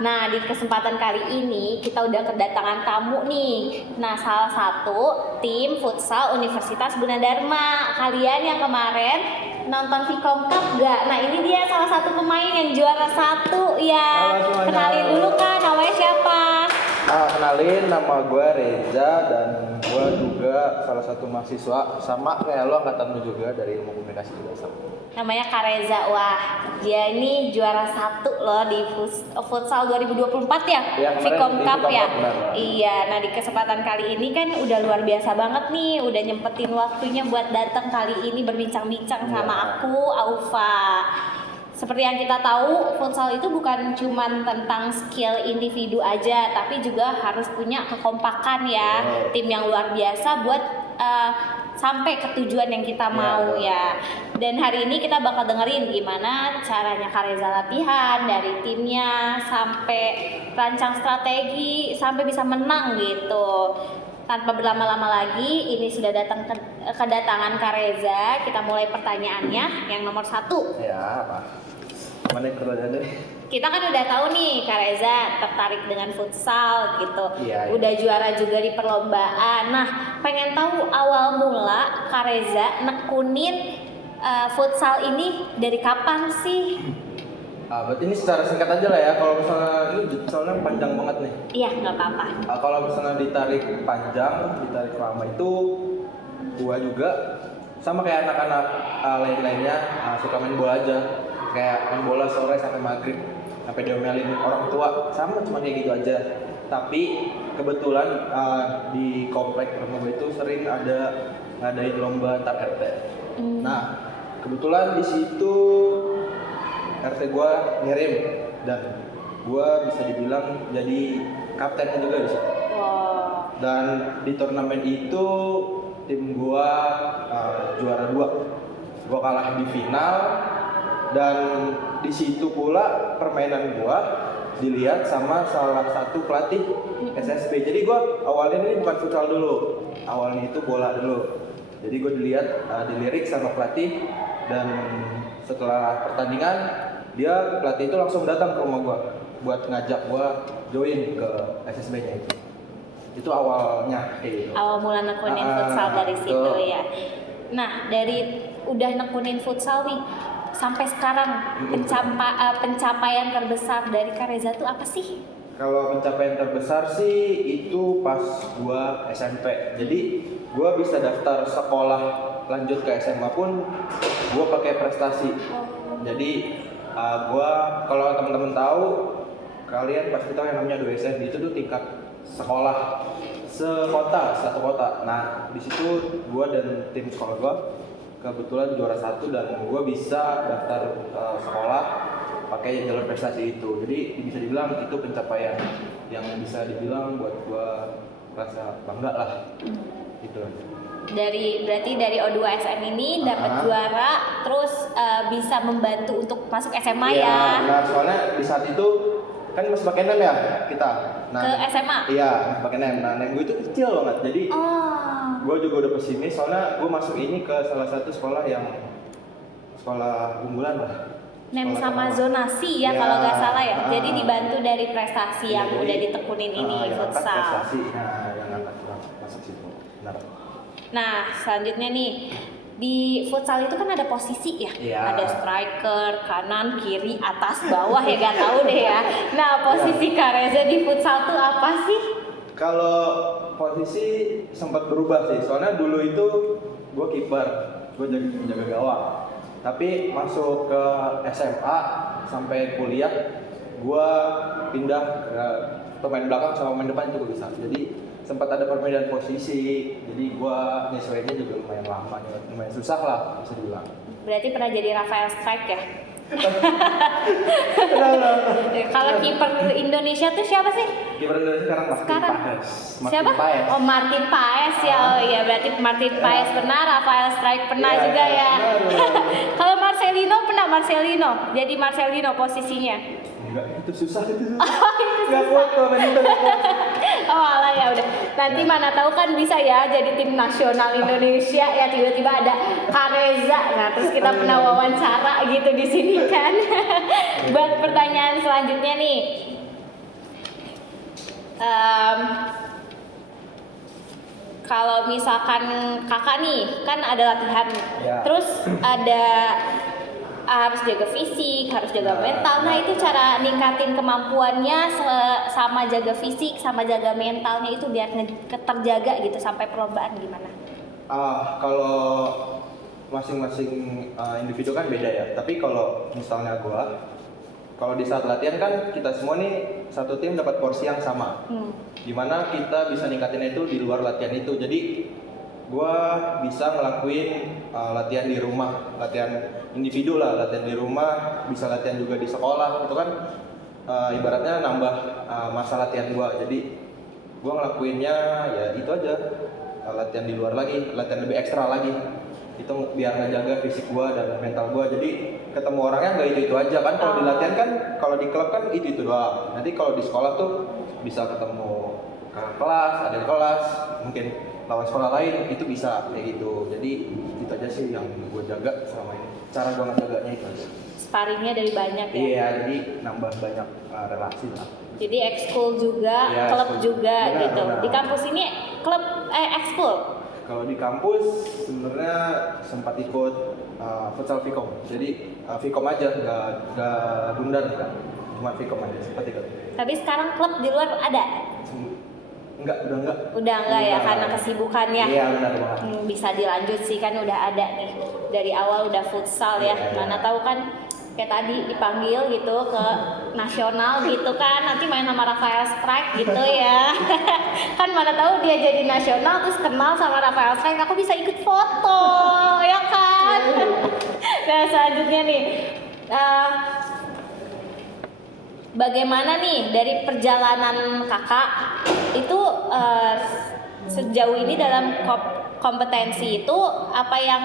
Nah, di kesempatan kali ini kita udah kedatangan tamu nih. Nah, salah satu tim futsal Universitas Gunadarma. Kalian yang kemarin nonton Vkom Cup gak? Nah, ini dia salah satu pemain yang juara 1 ya. Kenalin dulu kan, namanya siapa? Kenalin, nama gue Reza dan gue juga salah satu mahasiswa sama kayak lo, angkatan lu juga, dari ilmu komunikasi juga sama. Namanya Kak Reza. Wah, dia ini juara 1 loh di futsal 2024 ya? Iya, Vkom Cup ya? Benar. Iya, nah di kesempatan kali ini kan udah luar biasa banget nih, udah nyempetin waktunya buat datang kali ini berbincang-bincang sama aku, Aufa. Seperti yang kita tahu, futsal itu bukan cuma tentang skill individu aja, tapi juga harus punya kekompakan ya, tim yang luar biasa buat sampai ke tujuan yang kita mau ya. Dan hari ini kita bakal dengerin gimana caranya Kak Reza latihan dari timnya sampai rancang strategi sampai bisa menang gitu. Tanpa berlama-lama lagi, ini sudah datang kedatangan Kak Reza. Kita mulai pertanyaannya yang nomor 1. Ya, apa? Mana pertanyaannya? Kita kan udah tahu nih Kak Reza tertarik dengan futsal gitu. Iya. Udah juara juga di perlombaan. Nah, pengen tahu awal mula Kak Reza nekunin futsal ini dari kapan sih? Berarti ini secara singkat aja lah ya. Kalau misalnya ini soalnya panjang banget nih. Iya, nggak apa-apa. Kalau misalnya ditarik panjang, ditarik lama itu gua juga sama kayak anak-anak lain-lainnya suka main bola aja. Kayak main bola sore sampai maghrib, sampai diomelin orang tua, sama cuma kayak gitu aja. Tapi kebetulan di komplek rumah gue itu sering ada ngadain lomba antar RT. Nah, kebetulan di situ RT gue ngirim dan gue bisa dibilang jadi kaptennya juga di situ. Wow. Dan di turnamen itu tim gue juara 2. Gue kalah di final. Dan di situ pula permainan gua dilihat sama salah satu pelatih SSB. Jadi gua awalnya ini bukan futsal dulu, awalnya itu bola dulu. Jadi gua dilirik sama pelatih, dan setelah pertandingan pelatih itu langsung datang ke rumah gua buat ngajak gua join ke SSB-nya itu. Itu awalnya gitu. Awal mula nekunin futsal dari situ ya. Nah, dari udah nekunin futsal nih sampai sekarang pencapaian terbesar dari Kak Reza tuh apa sih? Kalau pencapaian terbesar sih itu pas gua SMP. Jadi gua bisa daftar sekolah lanjut ke SMA pun gua pakai prestasi. Jadi gua, kalau teman-teman tahu, kalian pasti tahu yang namanya 2SM, itu tuh tingkat sekolah satu kota. Nah, di situ gua dan tim sekolah gua kebetulan juara 1 dan gue bisa daftar sekolah pakai jalur prestasi itu. Jadi bisa dibilang itu pencapaian yang bisa dibilang buat gue rasa bangga lah gitu. Berarti dari O2SM ini dapat juara, terus bisa membantu untuk masuk SMA ya? Nah, soalnya di saat itu kan masih pakai NEM ya kita. Nah, ke SMA? Iya, pakai NEM. Nah, NEM gue itu kecil banget. Jadi gue juga udah pesimis, soalnya gue masuk ini ke salah satu sekolah unggulan lah. NEM sama zonasi ya, kalau nggak salah ya. Jadi dibantu dari prestasi yang udah ditekunin ini futsal. Prestasi, yang angkat masuk situ. Benar. Nah, selanjutnya nih, di futsal itu kan ada posisi ya, ada striker, kanan, kiri, atas, bawah ya, gak tahu deh ya. Nah, posisi Kak Reza di futsal tuh apa sih? Kalau posisi sempat berubah sih, soalnya dulu itu gue kiper, gue jaga gawang. Tapi masuk ke SMA sampai kuliah, gue pindah ke pemain belakang sama pemain depan juga bisa. Jadi sempat ada perbedaan posisi, jadi gue nyesuainya juga lumayan lama, lumayan susah lah bisa dibilang. Berarti pernah jadi Rafael Strike ya? Kalau kiper Indonesia tuh siapa sih? Kiper Indonesia sekarang Paes. Siapa? Paes. Oh, Martin Paes ya. Oh iya, berarti Martin Paes pernah, Rafael Strike pernah juga ya. Kalau Marcelino, jadi Marcelino posisinya. Enggak, itu susah. Enggak kuat kalau main itu. Oh alah, ya udah. Nanti mana tahu kan bisa ya jadi tim nasional Indonesia ya, tiba-tiba ada Kak Reza. Nah, terus kita pernah wawancara gitu di sini kan. Buat pertanyaan selanjutnya nih. Em, kalau misalkan kakak nih kan ada latihan, Ya. terus ada harus jaga fisik, harus jaga mental. Nah itu cara ningkatin kemampuannya sama jaga fisik, sama jaga mentalnya itu biar terjaga gitu sampai perlombaan gimana? Kalau masing-masing individu kan beda ya. Tapi kalau misalnya kalau di saat latihan kan kita semua nih satu tim dapat porsi yang sama. Dimana kita bisa ningkatin itu di luar latihan itu. Jadi gue bisa ngelakuin latihan di rumah, latihan individu lah, latihan di rumah, bisa latihan juga di sekolah. Itu kan ibaratnya nambah masa latihan gue. Jadi gue ngelakuinnya ya itu aja, latihan di luar lagi, latihan lebih ekstra lagi. Itu biar ngejaga fisik gue dan mental gue. Jadi ketemu orangnya nggak itu aja kan. Kalau di latihan kan, kalau di klub kan itu doang. Nanti kalau di sekolah tuh bisa ketemu kakak kelas, adik kelas, mungkin lawan sekolah lain, itu bisa kayak gitu. Jadi itu aja sih yang gue jaga selama ini. Cara gue ngejaganya itu aja. Sparringnya dari banyak ya? Iya, jadi nambah banyak relasi lah. Jadi ekskul juga, Ya, klub ekskul. juga Benar, gitu. benar. Di kampus ini klub ekskul. Kalau di kampus sebenarnya sempat ikut futsal Vkom. Jadi Vkom aja, nggak bundar kan. Cuma Vkom aja sempat ikut. Tapi sekarang klub di luar ada? Udah enggak. Udah enggak ya karena kesibukannya. Iya, benar banget. Bisa dilanjut sih kan udah ada nih. Dari awal udah futsal ya. Iya. Mana tahu kan kayak tadi dipanggil gitu ke nasional gitu kan, nanti main sama Rafael Strike gitu ya. Kan mana tahu dia jadi nasional terus kenal sama Rafael Strike, aku bisa ikut foto ya kan. Nah selanjutnya nih bagaimana nih dari perjalanan kakak itu sejauh ini dalam kompetensi itu apa yang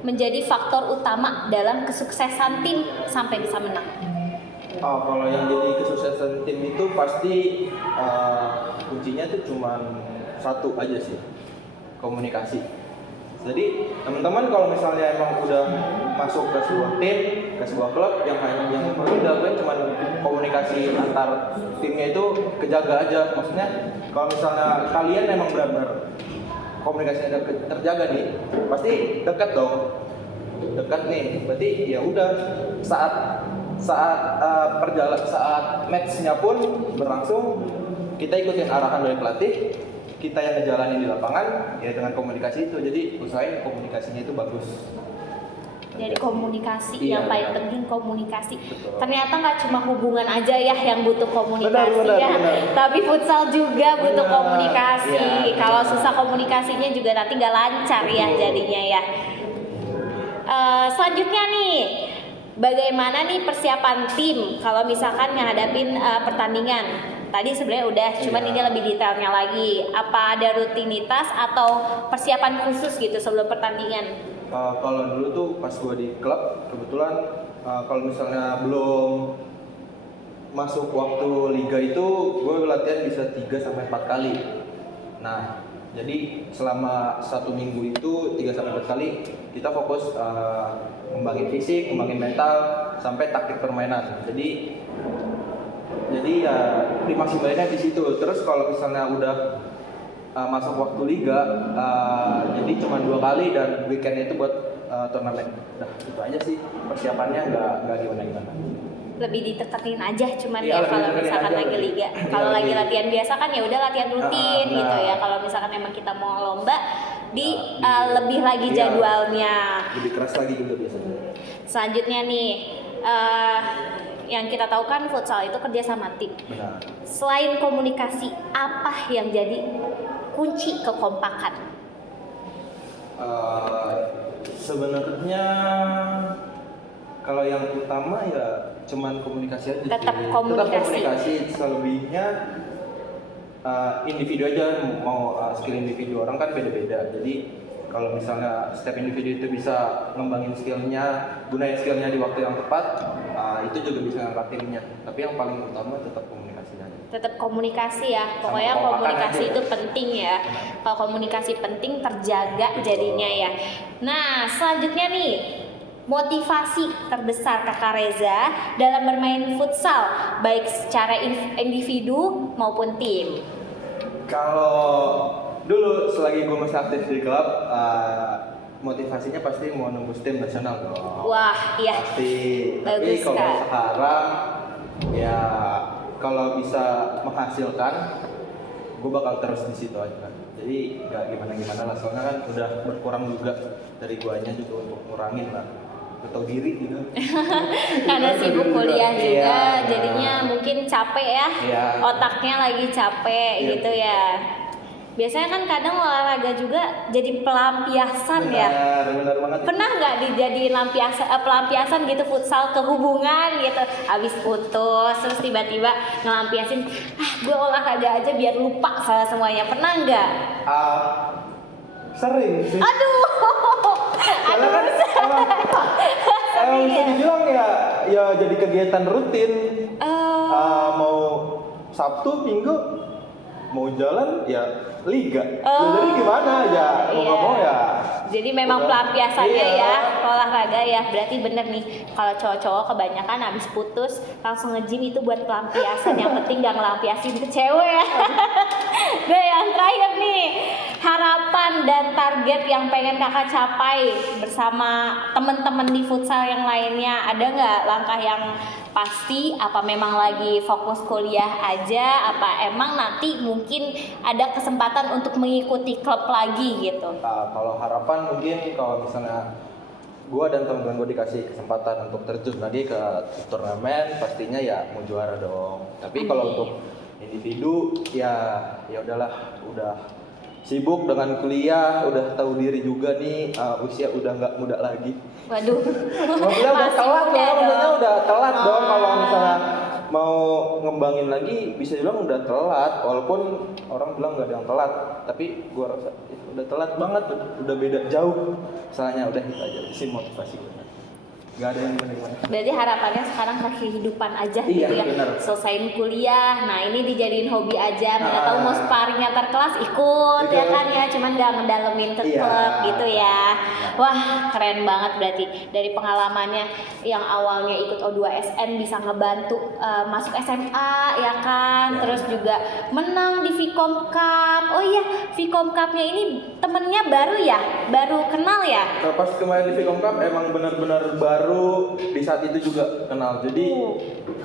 menjadi faktor utama dalam kesuksesan tim sampai bisa menang? Kalau yang jadi kesuksesan tim itu pasti kuncinya tuh cuma satu aja sih, komunikasi. Jadi teman-teman kalau misalnya emang udah masuk ke sebuah tim, ke sebuah klub, yang perlu dilakukan cuma komunikasi antar timnya itu kejaga aja. Maksudnya kalau misalnya kalian emang benar-benar komunikasinya terjaga nih, pasti dekat dong, dekat nih. Berarti ya udah saat matchnya pun berlangsung, kita ikutin arahan dari pelatih, kita yang ngejalanin di lapangan ya dengan komunikasi itu. Jadi usahain komunikasinya itu bagus. Jadi komunikasi Iya, yang paling benar. penting komunikasi. Betul. Ternyata nggak cuma hubungan aja ya yang butuh komunikasi Benar, ya, benar. tapi futsal juga butuh Benar. komunikasi. Iya, Kalau benar. susah komunikasinya juga nanti nggak lancar ya Betul. jadinya ya. Selanjutnya nih, bagaimana nih persiapan tim kalau misalkan ngadapin pertandingan? Tadi sebenarnya udah, cuman Iya. ini lebih detailnya lagi. Apa ada rutinitas atau persiapan khusus gitu sebelum pertandingan? Kalau dulu tuh pas gue di klub, kebetulan kalau misalnya belum masuk waktu liga itu, gue latihan bisa 3-4 kali. Nah, jadi selama 1 minggu itu 3-4 kali kita fokus ngembangin fisik, ngembangin mental, sampai taktik permainan. Jadi ya dimaksimalnya di situ. Terus kalau misalnya udah masuk waktu liga, jadi cuma 2 kali dan weekend itu buat turnamen. Nah itu aja sih persiapannya, nggak gimana. Lebih ditekenin aja cuman Iya, ya lebih kalau ditekenin misalkan aja, lagi lebih. liga. Iya, Kalau lagi lebih. latihan biasa kan ya udah latihan rutin Nah. gitu ya. Kalau misalkan emang kita mau lomba di Nah, lebih lagi iya. jadwalnya. Lebih keras lagi juga biasanya. Selanjutnya nih yang kita tahu kan futsal itu kerja sama tim. Benar. Selain komunikasi, apa yang jadi kunci kekompakan? Sebenarnya kalau yang utama ya cuman komunikasi aja. Tetap sih. komunikasi. Tetap komunikasi. Selebihnya individu aja, mau skill individu orang kan beda-beda. Jadi kalau misalnya setiap individu itu bisa ngembangin skillnya, gunain skillnya di waktu yang tepat, itu juga bisa ngangkat timnya. Tapi yang paling utama tetap komunikasi aja. Tetap komunikasi ya, pokoknya kekompakan komunikasi aja. itu penting ya. Kalau komunikasi penting terjaga jadinya ya. Nah selanjutnya nih, motivasi terbesar Kakak Reza dalam bermain futsal, baik secara individu maupun tim? Kalau dulu selagi gue masih aktif di klub, motivasinya pasti mau nembus tim nasional dong. Wah, iya. Pasti. Tapi Bagus, kalau Kak. sekarang ya kalau bisa menghasilkan, gue bakal terus di situ aja. Jadi nggak gimana-gimana lah, soalnya kan udah berkurang juga dari guanya juga untuk ngurangin lah. Atau diri gitu. Karena sibuk kuliah juga, Iya. jadinya mungkin capek ya. Iya. Otaknya lagi capek Iya. gitu ya. Biasanya kan kadang olahraga juga jadi pelampiasan ya. Benar banget. Pernah nggak dijadiin pelampiasan gitu futsal ke hubungan gitu, habis putus terus tiba-tiba ngelampiasin, gue olahraga aja biar lupa salah semuanya, pernah nggak? Sering sih. Aduh, Karena kan emang bisa dibilang ya jadi kegiatan rutin. Mau Sabtu, Minggu mau jalan ya liga. Jadi gimana ya mau nggak mau ya. Jadi memang Udah. pelampiasannya Iya. ya olahraga ya. Berarti bener nih kalau cowok-cowok kebanyakan habis putus langsung nge-gym itu buat pelampiasan. Yang penting gak ngelampiasin ke cewek ya. Nah, yang terakhir nih, harapan dan target yang pengen kakak capai bersama temen-temen di futsal yang lainnya, ada nggak langkah yang pasti? Apa memang lagi fokus kuliah aja? Apa emang nanti mungkin ada kesempatan untuk mengikuti klub lagi gitu? Kalau harapan mungkin kalau misalnya gue dan teman-teman gue dikasih kesempatan untuk terjun lagi ke turnamen, pastinya ya mau juara dong. Tapi kalau untuk individu ya udahlah, udah sibuk dengan kuliah, udah tahu diri juga nih, usia udah nggak muda lagi. Waduh, Maksudnya udah masih telat muda lah, maksudnya dong. udah telat dong kalau misalnya mau ngembangin lagi, bisa dibilang udah telat. Walaupun orang bilang nggak ada yang telat, tapi gua rasa itu udah telat banget, udah beda jauh. Misalnya udah itu aja sih motivasi gue. Gak ada yang gimana-gimana. Berarti harapannya sekarang ke kehidupan aja Iya, gitu ya. benar. Selesaiin kuliah, nah ini dijadiin hobi aja. Nggak tahu mau Ah. sparring antar kelas ikut ya Ikut. kan ya, cuman nggak ngedalemin ke Iya. klub gitu ya. Wah keren banget berarti dari pengalamannya yang awalnya ikut O2SN bisa ngebantu masuk SMA ya kan. Ya. Terus juga menang di Vkom Cup. Oh iya, Vkom Cup-nya ini temennya baru ya, baru kenal ya. Pas kemarin di Vkom Cup emang benar-benar baru, di saat itu juga kenal. Jadi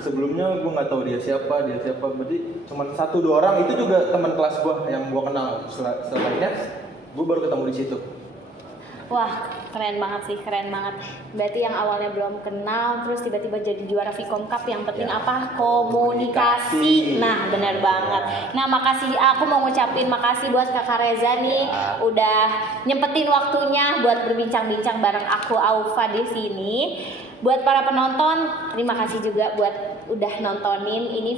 sebelumnya gue nggak tahu dia siapa, berarti cuma 1-2 orang itu juga teman kelas gue yang gue kenal. Selainnya gue baru ketemu di situ. Wah, keren banget sih, keren banget. Berarti yang awalnya belum kenal, terus tiba-tiba jadi juara Vkom Cup. Yang penting Ya. apa? Komunikasi. Nah, benar banget. Nah, makasih. Aku mau ngucapin makasih buat Kakak Reza nih, Ya. udah nyempetin waktunya buat berbincang-bincang bareng aku Aufa di sini. Buat para penonton, terima kasih juga buat udah nontonin. Ini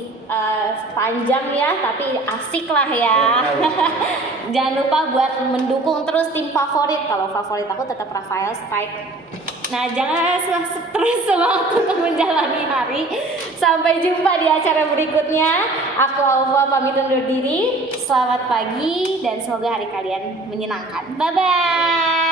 panjang ya, tapi asik lah ya. Jangan lupa buat mendukung terus tim favorit. Kalau favorit aku tetap Rafael Strike. Nah, jangan terus semangat untuk menjalani hari. Sampai jumpa di acara berikutnya. Aku Aufa pamit undur diri. Selamat pagi dan semoga hari kalian menyenangkan. Bye bye.